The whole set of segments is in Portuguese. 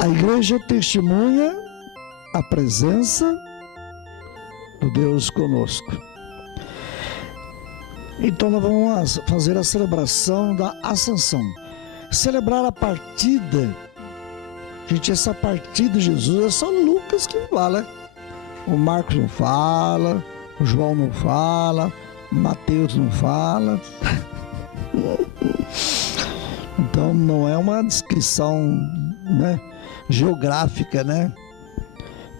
A igreja testemunha a presença do Deus conosco. Então nós vamos fazer a celebração da Ascensão. Celebrar a partida. Gente, essa partida de Jesus é só Lucas que fala. O Marcos não fala, o João não fala, o Mateus não fala. Então não é uma descrição, né, geográfica, né,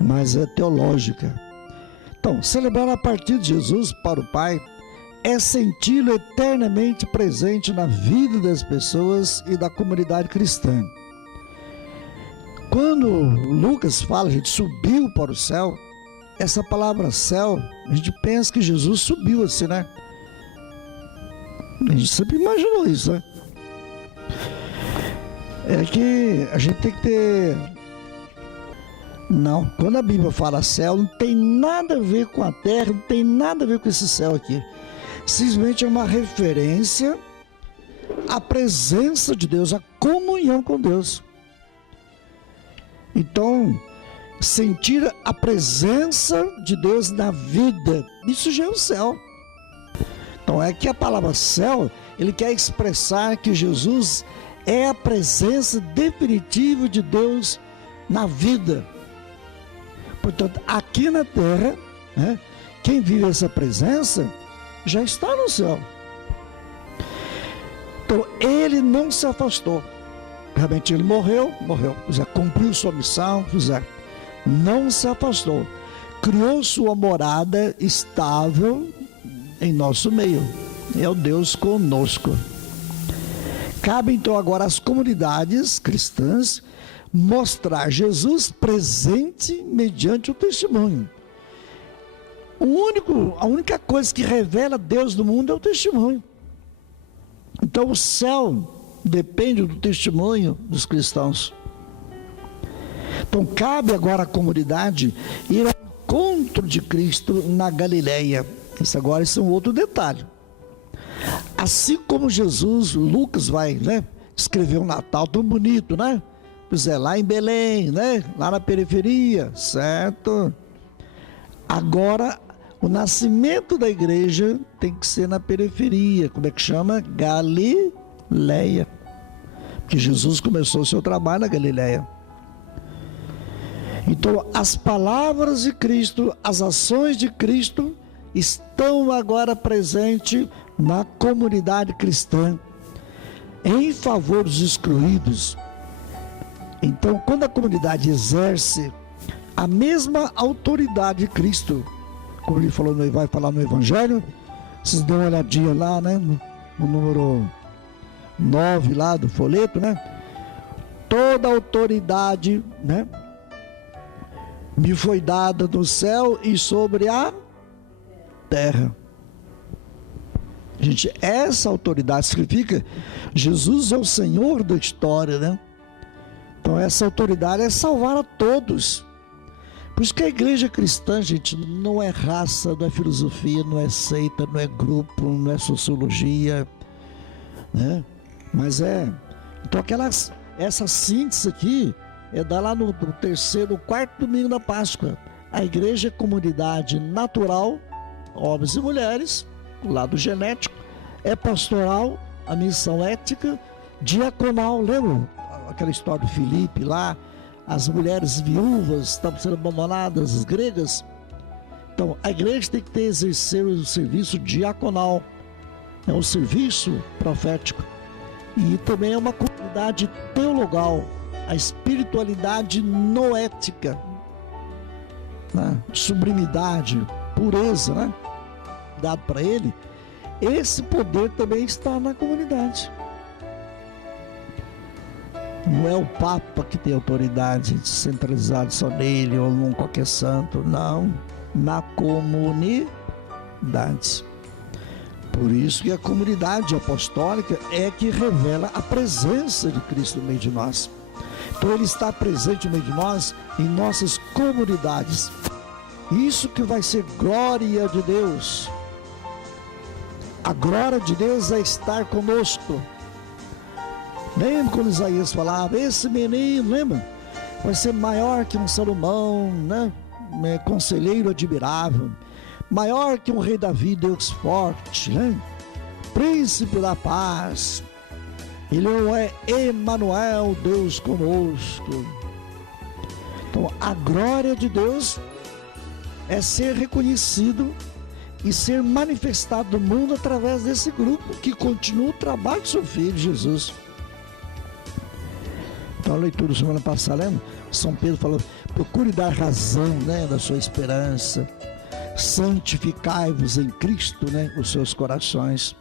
mas é teológica. Então, celebrar a partida de Jesus para o Pai é senti-lo eternamente presente na vida das pessoas e da comunidade cristã. Quando Lucas fala, a gente subiu para o céu, essa palavra céu, a gente pensa que Jesus subiu assim, né? A gente sempre imaginou isso, né? É que a gente tem que ter... Não, quando a Bíblia fala céu, não tem nada a ver com a terra, não tem nada a ver com esse céu aqui. Simplesmente é uma referência à presença de Deus, à comunhão com Deus. Então, sentir a presença de Deus na vida, isso já é o céu. Então é que a palavra céu, ele quer expressar que Jesus é a presença definitiva de Deus na vida. Portanto, aqui na terra, né, quem vive essa presença já está no céu. Então ele não se afastou. Realmente ele morreu, já cumpriu sua missão, já não se afastou. Criou sua morada estável em nosso meio. É o Deus conosco. Cabe então agora às comunidades cristãs mostrar Jesus presente mediante o testemunho. A única coisa que revela Deus no mundo é o testemunho. Então o céu depende do testemunho dos cristãos. Então cabe agora à comunidade ir ao encontro de Cristo na Galileia. Isso é um outro detalhe. Assim como Jesus, Lucas vai, né, escrever um Natal tão bonito, né? Pois é, lá em Belém, né? Lá na periferia, certo? Agora, o nascimento da igreja tem que ser na periferia. Como é que chama? Galileia. Porque Jesus começou o seu trabalho na Galileia. Então, as palavras de Cristo, as ações de Cristo estão agora presentes na comunidade cristã, em favor dos excluídos. Então, quando a comunidade exerce a mesma autoridade de Cristo, como ele falou, vai falar no Evangelho, vocês dão uma olhadinha lá, né, no número 9 lá do folheto, né? Toda autoridade, né, me foi dada no céu e sobre a terra. Gente, essa autoridade significa Jesus é o Senhor da história, né? Então essa autoridade é salvar a todos. Por isso que a igreja cristã, gente, não é raça, não é filosofia, não é seita, não é grupo, não é sociologia, né? Mas então essa síntese aqui é da lá no quarto domingo da Páscoa. A igreja é comunidade natural, homens e mulheres, o lado genético, é pastoral, a missão ética, diaconal. Lembra aquela história do Filipe lá? As mulheres viúvas estavam sendo abandonadas, as gregas. Então, a igreja tem que exercer o serviço diaconal, é um serviço profético. E também é uma comunidade teologal, a espiritualidade noética, né? Sublimidade, pureza, né? Dado para ele, esse poder também está na comunidade. Não é o Papa que tem autoridade centralizada só nele ou num qualquer santo, não, na comunidade. Por isso que a comunidade apostólica é que revela a presença de Cristo no meio de nós. Então ele está presente no meio de nós, em nossas comunidades. Isso que vai ser glória de Deus. A glória de Deus é estar conosco. Lembra quando Isaías falava, esse menino, lembra? vai ser maior que um Salomão, né? Conselheiro admirável, maior que um rei Davi, Deus forte, né? Príncipe da paz. Ele é Emanuel, Deus conosco. Então a glória de Deus é ser reconhecido e ser manifestado no mundo através desse grupo que continua o trabalho do seu Filho Jesus. Então a leitura da semana passada, lembra? São Pedro falou: procure dar razão, né, da sua esperança, santificai-vos em Cristo, né, os seus corações.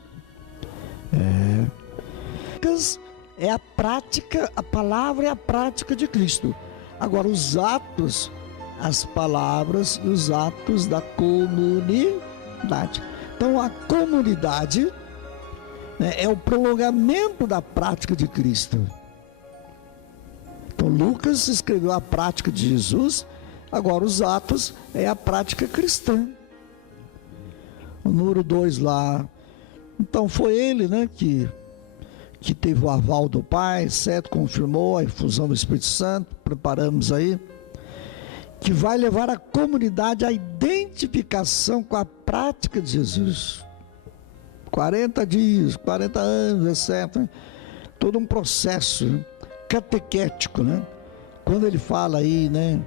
É a prática, a palavra é a prática de Cristo. Agora os atos, as palavras e os atos da comunidade. Então a comunidade, né, é o prolongamento da prática de Cristo. Então Lucas escreveu a prática de Jesus, agora os atos é a prática cristã. O número 2 lá, então foi ele, né, que teve o aval do Pai, certo? Confirmou a infusão do Espírito Santo, preparamos aí, que vai levar a comunidade à identificação com a prática de Jesus. 40 dias, 40 anos, etc. Todo um processo, né, catequético, né? Quando ele fala aí, né,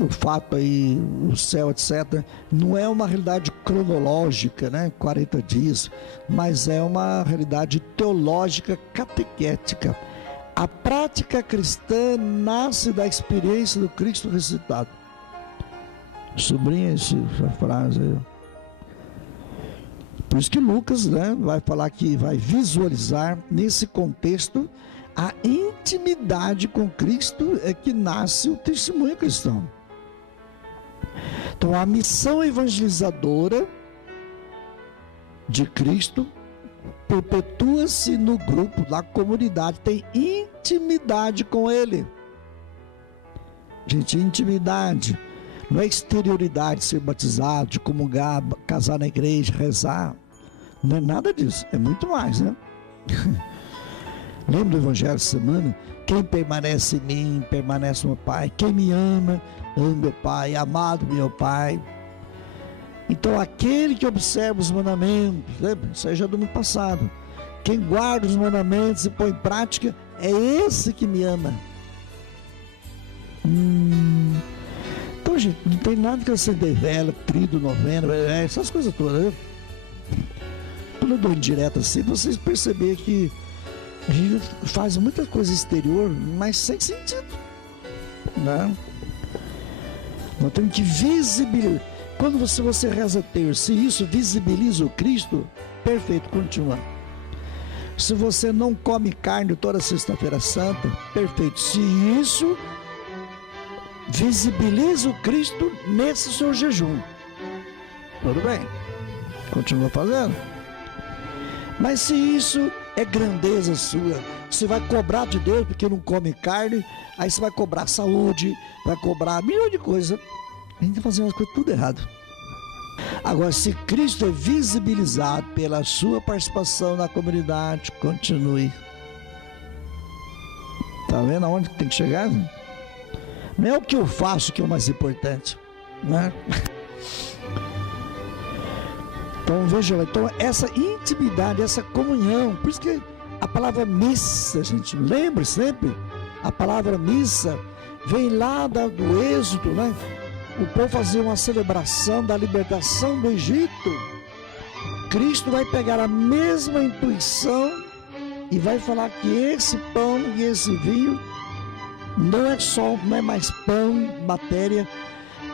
o fato aí, o céu, etc., não é uma realidade cronológica, né, 40 dias, mas é uma realidade teológica catequética. A prática cristã nasce da experiência do Cristo ressuscitado. Sublinha essa frase aí. Por isso que Lucas, né, vai falar que vai visualizar nesse contexto a intimidade com Cristo, é que nasce o testemunho cristão. Então a missão evangelizadora de Cristo perpetua-se no grupo, na comunidade, tem intimidade com Ele. Gente, intimidade não é exterioridade, ser batizado, de comungar, casar na igreja, rezar, não é nada disso, é muito mais, né? Lembra do Evangelho essa semana? Quem permanece em mim, permanece no meu Pai. Quem me ama, ama meu Pai, amado meu Pai. Então aquele que observa os mandamentos, lembra? Isso aí já é do ano passado. Quem guarda os mandamentos e põe em prática, é esse que me ama. Então, gente, não tem nada que acender vela, trido, novena, essas coisas todas, né? Quando eu dou indireto assim, vocês perceberem que a gente faz muita coisa exterior, mas sem sentido, né? Nós temos que visibilizar. Quando você reza terço, se isso visibiliza o Cristo, perfeito, continua. Se você não come carne toda sexta-feira santa, perfeito. Se isso visibiliza o Cristo nesse seu jejum, tudo bem, continua fazendo. Mas se isso é grandeza sua, você vai cobrar de Deus porque não come carne, aí você vai cobrar saúde, vai cobrar milhão de coisas. A gente está fazendo as coisas tudo errado. Agora, se Cristo é visibilizado pela sua participação na comunidade, continue. Está vendo aonde tem que chegar? Não é o que eu faço que é o mais importante, né? Então veja lá, então essa intimidade, essa comunhão, por isso que a palavra missa, gente, lembre sempre, a palavra missa vem lá do Êxodo, né? O povo fazia uma celebração da libertação do Egito. Cristo vai pegar a mesma intuição e vai falar que esse pão e esse vinho não é mais pão, matéria,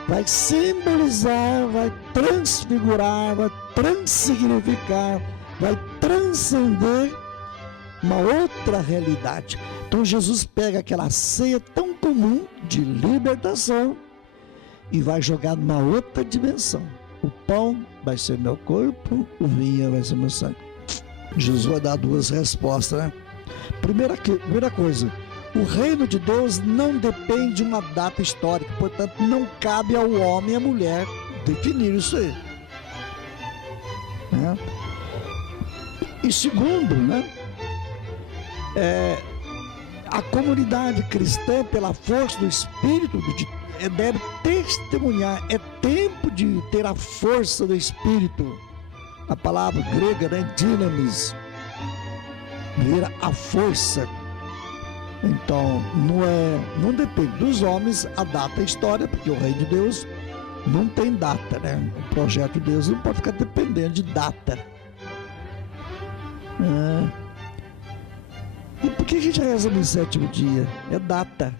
vai simbolizar, vai transfigurar, vai transsignificar, vai transcender uma outra realidade. Então Jesus pega aquela ceia tão comum de libertação e vai jogar numa outra dimensão. O pão vai ser meu corpo, o vinho vai ser meu sangue. Jesus vai dar duas respostas, né? Primeira coisa, o reino de Deus não depende de uma data histórica, portanto não cabe ao homem e à mulher definir isso aí, né? E segundo, né, A comunidade cristã, pela força do Espírito, deve testemunhar. É tempo de ter a força do Espírito. A palavra grega, né? Dinamis. Vira a força. Então, não depende dos homens a data e a história, porque o reino de Deus não tem data, né? O projeto de Deus não pode ficar dependendo de data. E por que a gente reza no 7º dia? É data.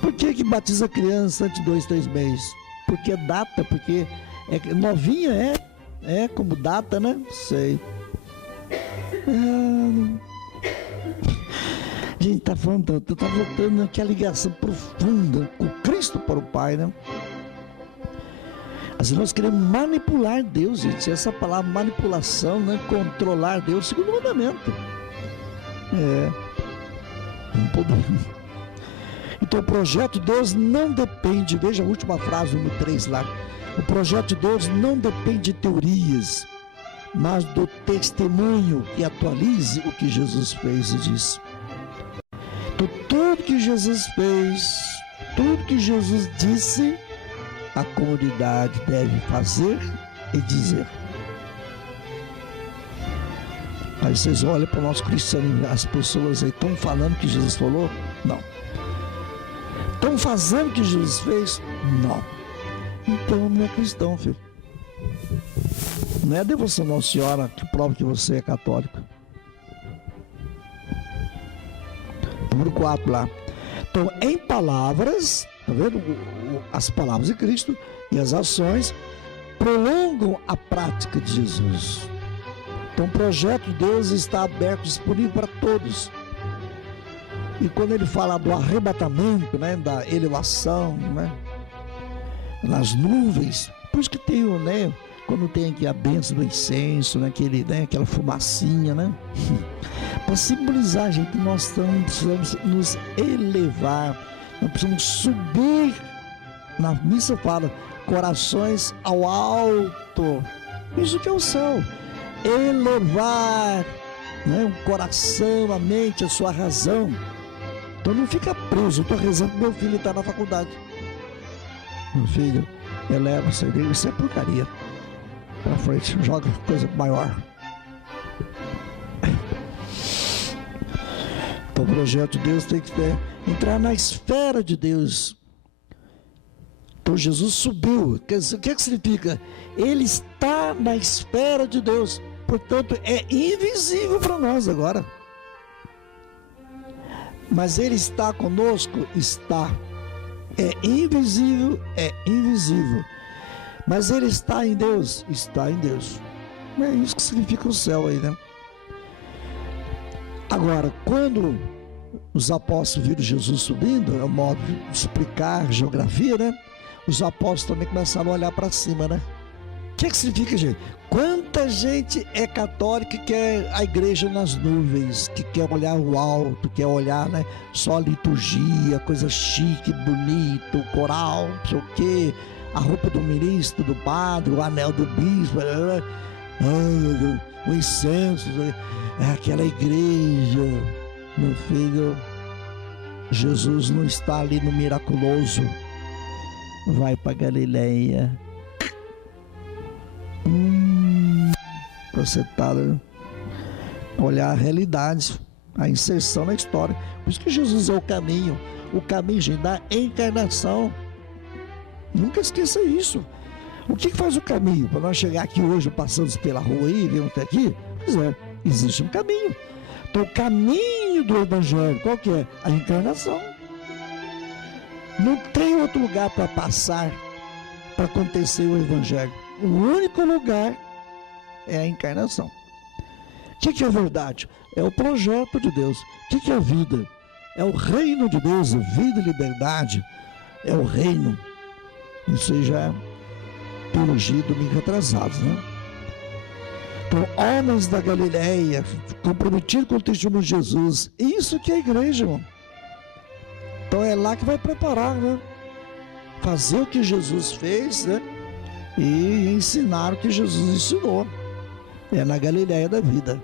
Por que batiza criança antes de 2, 3 meses? Porque é data, porque é novinha, é como data, né? Sei. A gente tá falando, tá voltando aquela ligação profunda com Cristo para o Pai, né? Às vezes nós queremos manipular Deus, gente. Essa palavra manipulação, né? Controlar Deus, segundo o mandamento. Não podemos. Então o projeto de Deus não depende, veja a última frase no 3 lá. O projeto de Deus não depende de teorias, mas do testemunho que atualize o que Jesus fez e disse. Então, tudo que Jesus fez, tudo que Jesus disse, a comunidade deve fazer e dizer. Aí vocês olham para o nosso cristianismo, as pessoas aí estão falando que Jesus falou? Não. Estão fazendo o que Jesus fez? Não. Então não é cristão, filho. Não é a devoção à Nossa Senhora que prova que você é católico. Número 4 lá. Então, em palavras, tá vendo? As palavras de Cristo e as ações prolongam a prática de Jesus. Então, o projeto de Deus está aberto, disponível para todos. E quando ele fala do arrebatamento, né, da elevação, né, nas nuvens, por isso que tem, né, quando tem aqui a bênção do incenso, né, aquela fumacinha, né, para simbolizar, gente, que nós precisamos nos elevar, nós precisamos subir. Na missa fala, corações ao alto. Isso que é o céu. Elevar, né, o coração, a mente, a sua razão. Então não fica preso. Eu estou rezando para meu filho estar na faculdade. Meu filho, eleva isso é porcaria. Para frente, joga coisa maior. Então o projeto de Deus tem que entrar na esfera de Deus. Então Jesus subiu. O que significa? Ele está na esfera de Deus. Portanto, é invisível para nós agora. Mas Ele está conosco? Está. É invisível, é invisível. Mas Ele está em Deus? Está em Deus. É isso que significa o céu aí, né? Agora, quando os apóstolos viram Jesus subindo, é o modo de explicar geografia, né? Os apóstolos também começaram a olhar para cima, né? O que significa, gente? Quanta gente é católica que quer a igreja nas nuvens, que quer olhar o alto, quer olhar, né, só a liturgia, coisa chique, bonita, o coral, não sei o quê, a roupa do ministro, do padre, o anel do bispo, o incenso, é aquela igreja. Meu filho, Jesus não está ali no miraculoso. Vai para Galileia. Você está olhar a realidade, a inserção na história. Por isso que Jesus é o caminho, gente, da encarnação. Nunca esqueça isso. O que faz o caminho? Para nós chegar aqui hoje, passando pela rua aí, vemos até aqui? Pois é, existe um caminho. Então o caminho do Evangelho, qual que é? A encarnação. Não tem outro lugar para passar, para acontecer o Evangelho. O único lugar é a encarnação. O que é a verdade? É o projeto de Deus. O que é a vida? É o reino de Deus, a vida e liberdade. É o reino. Isso aí já é teologia domingo atrasados, né? Então, homens da Galileia, comprometidos com o testemunho de Jesus. Isso que é a igreja, irmão. Então é lá que vai preparar, né? Fazer o que Jesus fez, né? E ensinar o que Jesus ensinou. É na Galileia da vida.